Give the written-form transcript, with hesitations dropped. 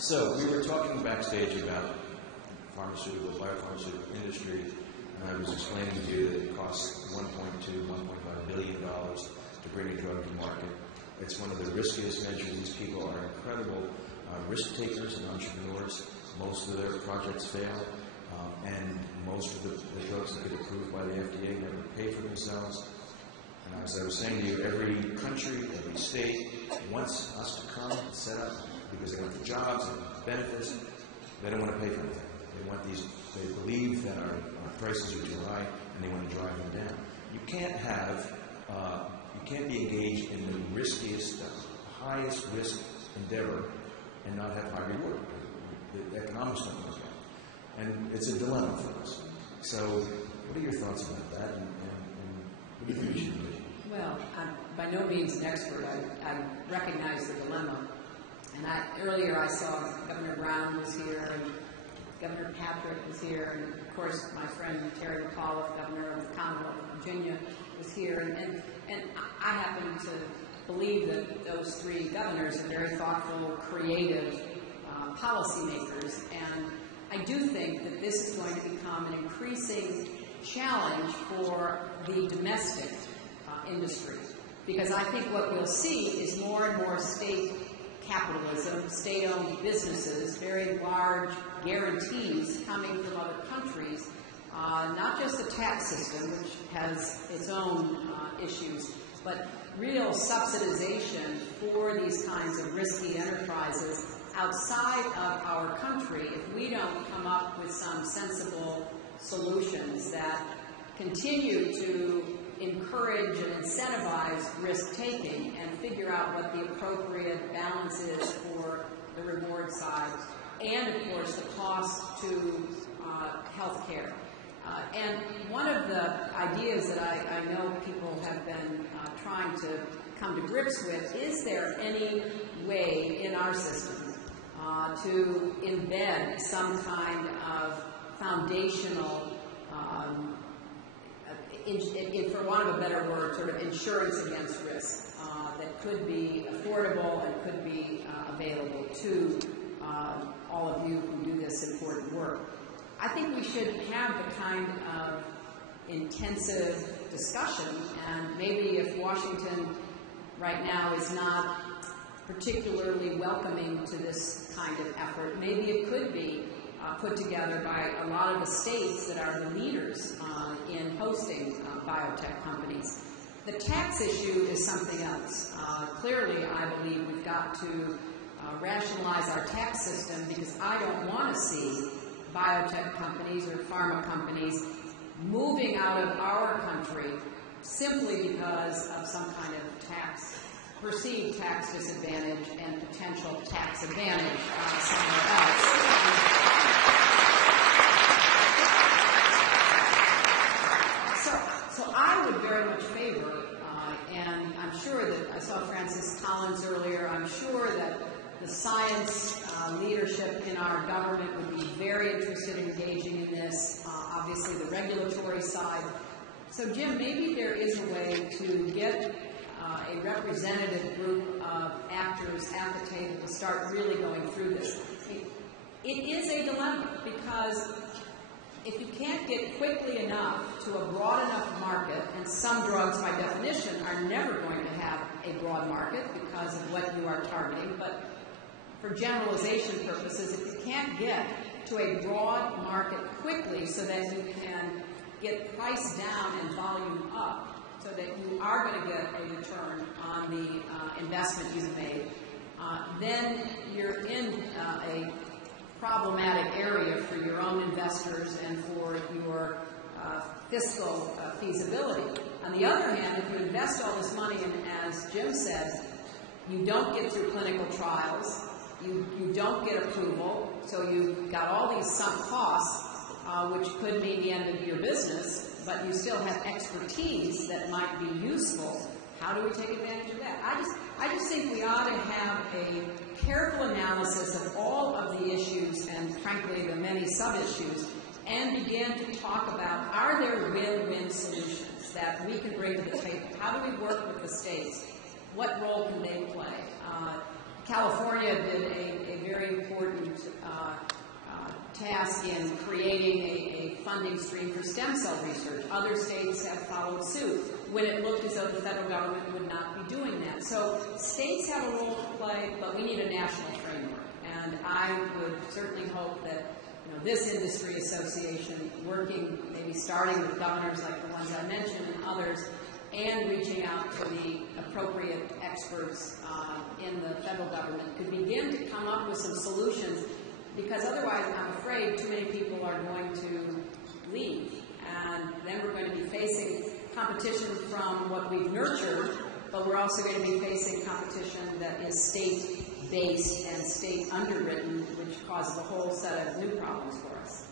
So we were talking backstage about biopharmaceutical industry, and I was explaining to you that it costs $1.2, $1.5 billion to bring a drug to market. It's one of the riskiest ventures. These people are incredible risk takers and entrepreneurs. Most of their projects fail, and most of the drugs that get approved by the FDA never pay for themselves. And as I was saying to you, every country, every state wants us to come and set up because they want the jobs and benefits. They don't want to pay for anything. They believe that our prices are too high, and they want to drive them down. You can't be engaged in the riskiest, highest risk endeavor and not have high reward. The economics don't work out. And it's a dilemma for us. So what are your thoughts about that, and what do you think we should do? Well, I'm by no means an expert. I recognize the dilemma. And earlier I saw Governor Brown was here, and Governor Patrick was here, and of course my friend Terry McAuliffe, Governor of the Commonwealth of Virginia, was here. And I happen to believe that those three governors are very thoughtful, creative policymakers. And I do think that this is going to become an increasing challenge for the domestic industry. Because I think what we'll see is more and more state capitalism, state-owned businesses, very large guarantees coming from other countries, not just the tax system, which has its own issues, but real subsidization for these kinds of risky enterprises outside of our country if we don't come up with some sensible solutions that continue to encourage and incentivize risk-taking and figure out what the appropriate balance is for the reward side and, of course, the cost to health care. And one of the ideas that I know people have been trying to come to grips with, is there any way in our system to embed some kind of foundational for want of a better word, sort of insurance against risk that could be affordable and could be available to all of you who do this important work. I think we should have the kind of intensive discussion, and maybe if Washington right now is not particularly welcoming to this kind of effort, maybe it could be put together by a lot of the states that are the leaders in hosting biotech companies. The tax issue is something else. Clearly, I believe we've got to rationalize our tax system, because I don't want to see biotech companies or pharma companies moving out of our country simply because of some kind of perceived tax disadvantage and potential tax advantage somewhere else. So I would very much favor, and I'm sure that I saw Francis Collins earlier, I'm sure that the science leadership in our government would be very interested in engaging in this, obviously the regulatory side. So Jim, maybe there is a way to get a representative group of actors at the table to start really going through this. It is a dilemma, because if you can't get quickly enough to a broad enough market, and some drugs by definition are never going to have a broad market because of what you are targeting, but for generalization purposes, if you can't get to a broad market quickly so that you can get price down and volume up so that you are going to get a return on the investment you've made, then you're in a problematic area for your own investors and for your fiscal feasibility. On the other hand, if you invest all this money and, as Jim said, you don't get through clinical trials, you don't get approval, so you've got all these sunk costs, which could mean the end of your business, but you still have expertise that might be useful. How do we take advantage of that? I just think we ought to have a careful analysis of all of the issues and, frankly, the many sub-issues, and begin to talk about, are there win-win solutions that we can bring to the table? How do we work with the states? What role can they play? California did a very important task in creating a funding stream for stem cell research. Other states have followed suit when it looked as though the federal government would not be doing that. So states have a role to play, but we need a national framework. And I would certainly hope that this industry association, working, maybe starting with governors like the ones I mentioned and others, and reaching out to the appropriate experts in the federal government, could begin to come up with some solutions, because otherwise I'm afraid too many people are going to leave. And then we're going to be facing competition from what we've nurtured, but we're also going to be facing competition that is state-based and state-underwritten, which causes a whole set of new problems for us.